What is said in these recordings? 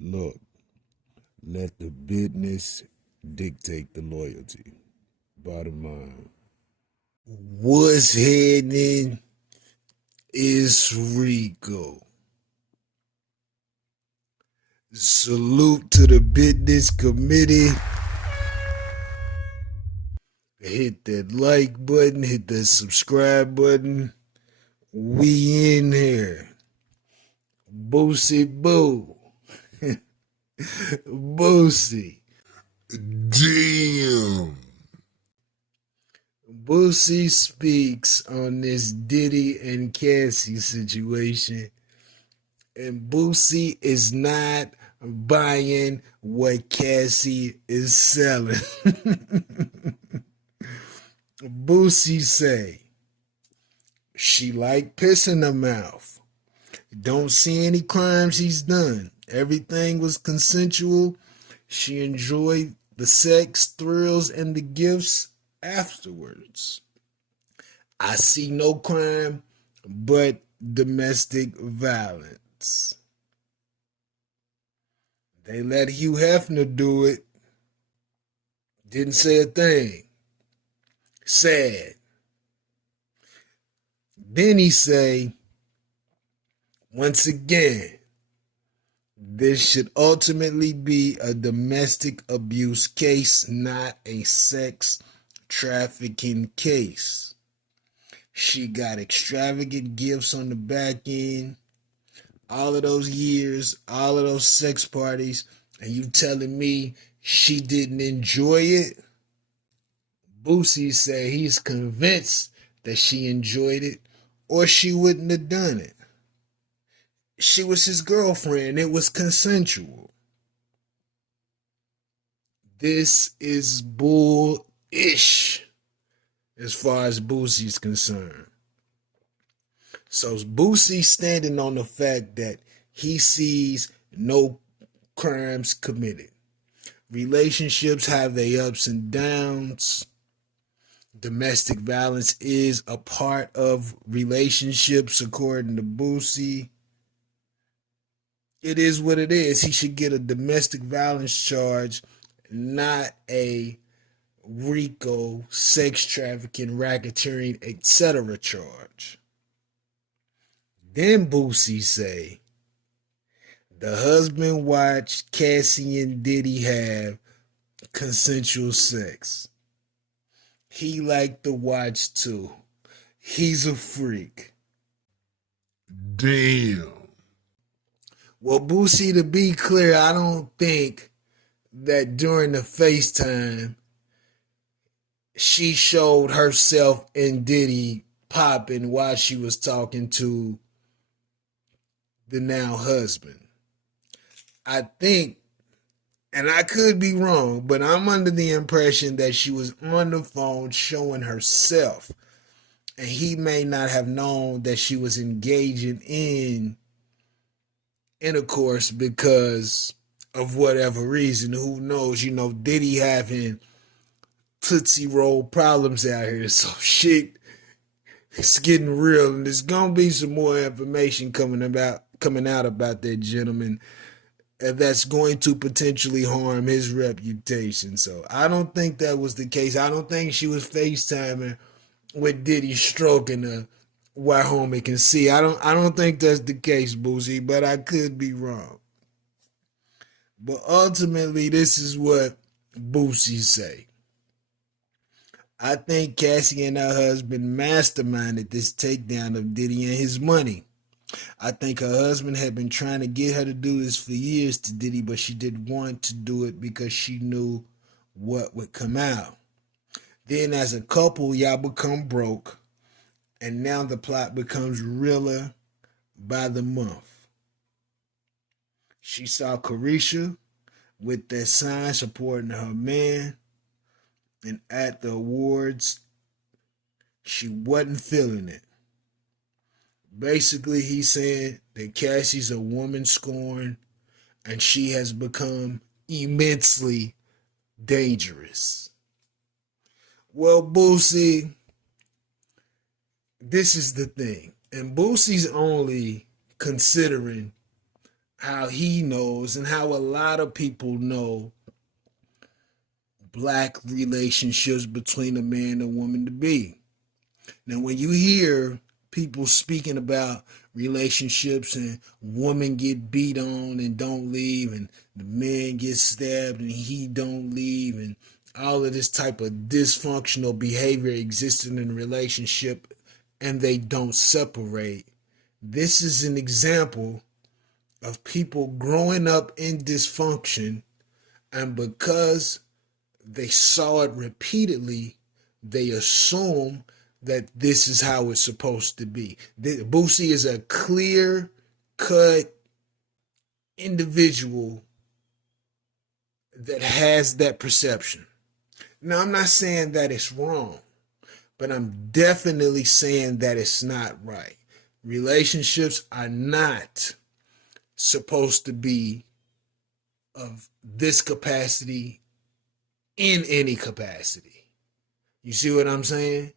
Look, let the business dictate the loyalty. Bottom line. What's happening is Rico. Salute to the business committee. Hit that like button, hit that subscribe button. We in here. Boosie boo. Boosie. Damn. Boosie speaks on this Diddy and Cassie situation, and Boosie is not buying what Cassie is selling. Boosie say she like piss in her mouth. Don't see any crimes he's done. Everything was consensual. She enjoyed the sex, thrills, and the gifts afterwards. I see no crime but domestic violence. They let Hugh Hefner do it. Didn't say a thing. Sad. Then he say, once again, this should ultimately be a domestic abuse case, not a sex trafficking case. She got extravagant gifts on the back end, all of those years, all of those sex parties, and you telling me she didn't enjoy it? Boosie said he's convinced that she enjoyed it or she wouldn't have done it. She was his girlfriend. It was consensual. This is bullish as far as Boosie's concerned. So Boosie standing on the fact that he sees no crimes committed. Relationships have their ups and downs. Domestic violence is a part of relationships, according to Boosie. It is what it is. He should get a domestic violence charge, not a Rico sex trafficking, racketeering, etc. charge. Then Boosie say the husband watched Cassie and Diddy have consensual sex. He liked to watch too. He's a freak. Damn. Well, Boosie, to be clear, I don't think that during the FaceTime she showed herself and Diddy popping while she was talking to the now husband. I think, and I could be wrong, but I'm under the impression that she was on the phone showing herself, and he may not have known that she was engaging in intercourse because of whatever reason. Who knows? You know, Diddy having Tootsie Roll problems out here, so shit, it's getting real, and there's gonna be some more information coming out about that gentleman, and that's going to potentially harm his reputation. So I don't think that was the case. I don't think she was FaceTiming with Diddy stroking her while homie can see. I don't think that's the case, Boosie, but I could be wrong. But ultimately, this is what Boosie say. I think Cassie and her husband masterminded this takedown of Diddy and his money. I think her husband had been trying to get her to do this for years to Diddy, but she didn't want to do it because she knew what would come out. Then as a couple, y'all become broke, and now the plot becomes realer by the month. She saw Carisha with that sign supporting her man, and at the awards, she wasn't feeling it. Basically, he's saying that Cassie's a woman scorned and she has become immensely dangerous. Well, Boosie, this is the thing. And Boosie's only considering how he knows and how a lot of people know black relationships between a man and woman to be. Now, when you hear people speaking about relationships and women get beat on and don't leave, and the man gets stabbed and he don't leave, and all of this type of dysfunctional behavior existing in a relationship and they don't separate, this is an example of people growing up in dysfunction, and because they saw it repeatedly, they assume that this is how it's supposed to be. Boosie is a clear-cut individual that has that perception. Now, I'm not saying that it's wrong, but I'm definitely saying that it's not right. Relationships are not supposed to be of this capacity in any capacity. You see what I'm saying?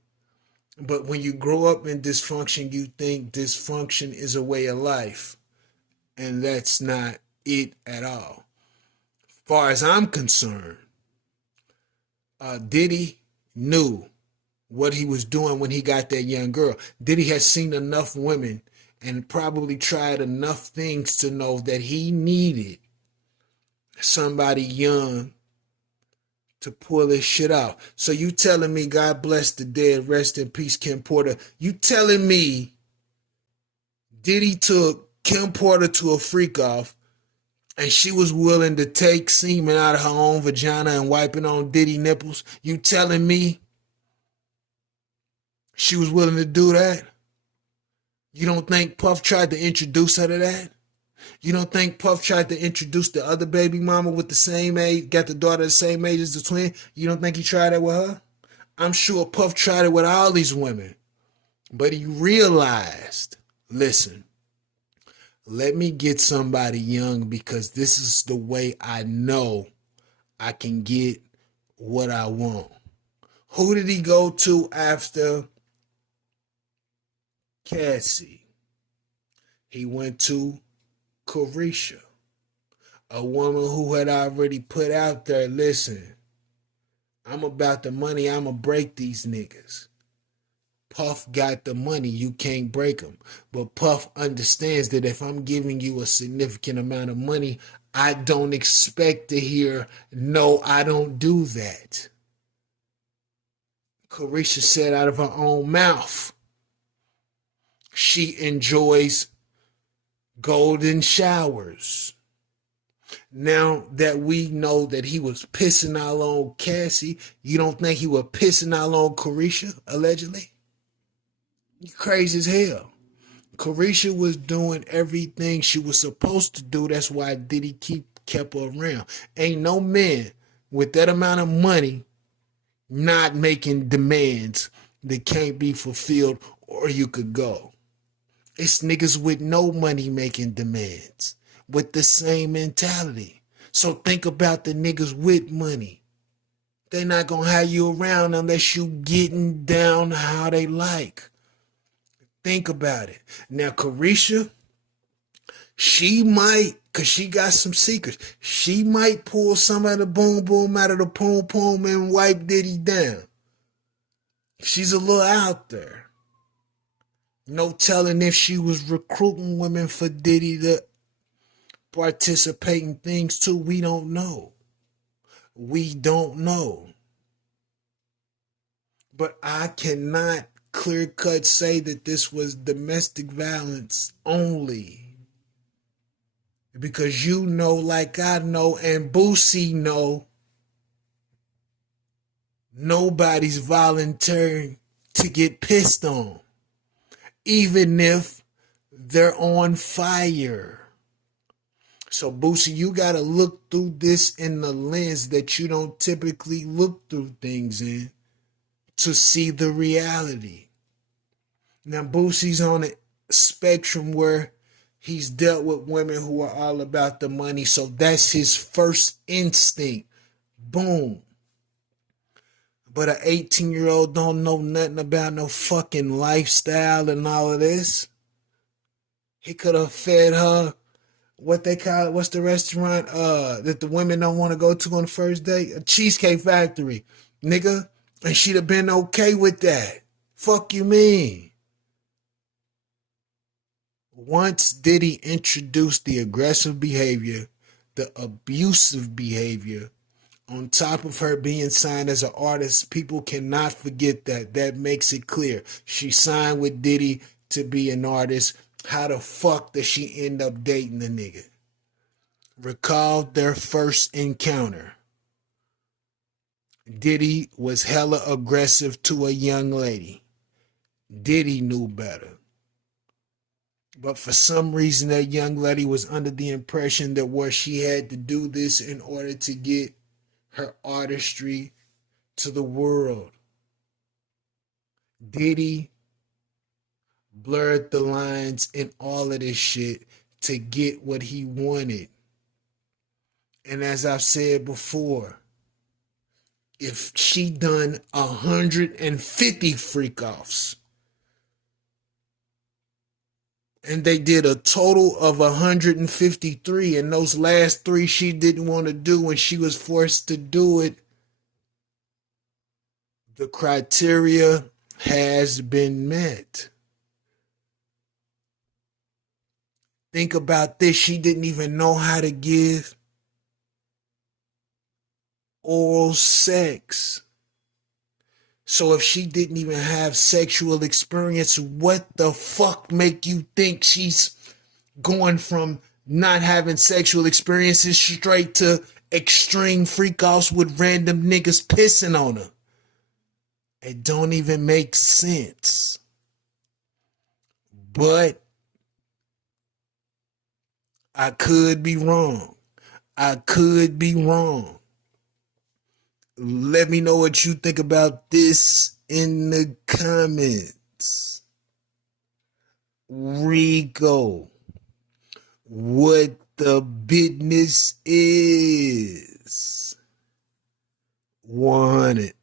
But when you grow up in dysfunction, you think dysfunction is a way of life. And that's not it at all. As far as I'm concerned, Diddy knew what he was doing when he got that young girl. Diddy had seen enough women and probably tried enough things to know that he needed somebody young to pull this shit off. So you telling me, God bless the dead, rest in peace, Kim Porter. You telling me Diddy took Kim Porter to a freak off and she was willing to take semen out of her own vagina and wipe it on Diddy nipples? You telling me she was willing to do that? You don't think Puff tried to introduce her to that? You don't think Puff tried to introduce the other baby mama with the same age, got the daughter the same age as the twin? You don't think he tried that with her? I'm sure Puff tried it with all these women. But he realized, listen, let me get somebody young because this is the way I know I can get what I want. Who did he go to after Cassie? He went to Carisha, a woman who had already put out there, listen, I'm about the money, I'ma break these niggas. Puff got the money, you can't break them. But Puff understands that if I'm giving you a significant amount of money, I don't expect to hear, no, I don't do that. Carisha said out of her own mouth, she enjoys golden showers. Now that we know that he was pissing all on Cassie, you don't think he was pissing all on Carisha, allegedly? You crazy as hell. Carisha was doing everything she was supposed to do. That's why Diddy kept her around. Ain't no man with that amount of money not making demands that can't be fulfilled or you could go. It's niggas with no money making demands with the same mentality. So think about the niggas with money. They're not going to have you around unless you getting down how they like. Think about it. Now, Carisha, she might, because she got some secrets, she might pull some of the boom boom out of the poom poom and wipe Diddy down. She's a little out there. No telling if she was recruiting women for Diddy to participate in things too. We don't know. We don't know. But I cannot clear cut say that this was domestic violence only. Because you know, like I know, and Boosie know, nobody's volunteering to get pissed on. Even if they're on fire. So Boosie, you got to look through this in the lens that you don't typically look through things in to see the reality. Now Boosie's on a spectrum where he's dealt with women who are all about the money, so that's his first instinct. Boom. But an 18-year-old don't know nothing about no fucking lifestyle and all of this. He could have fed her what they call it? What's the restaurant that the women don't want to go to on the first date? A Cheesecake Factory, nigga. And she'd have been okay with that. Fuck you mean? Once Diddy introduced the aggressive behavior, the abusive behavior, on top of her being signed as an artist, people cannot forget that. That makes it clear. She signed with Diddy to be an artist. How the fuck does she end up dating the nigga? Recall their first encounter. Diddy was hella aggressive to a young lady. Diddy knew better. But for some reason, that young lady was under the impression that what she had to do this in order to get her artistry to the world. Diddy blurred the lines in all of this shit to get what he wanted. And as I've said before, if she done 150 freak offs and they did a total of 153, and those last three she didn't want to do and she was forced to do it, the criteria has been met. Think about this. She didn't even know how to give oral sex. So if she didn't even have sexual experience, what the fuck make you think she's going from not having sexual experiences straight to extreme freak-offs with random niggas pissing on her? It don't even make sense. But I could be wrong. I could be wrong. Let me know what you think about this in the comments. Rico, what the business is. 100.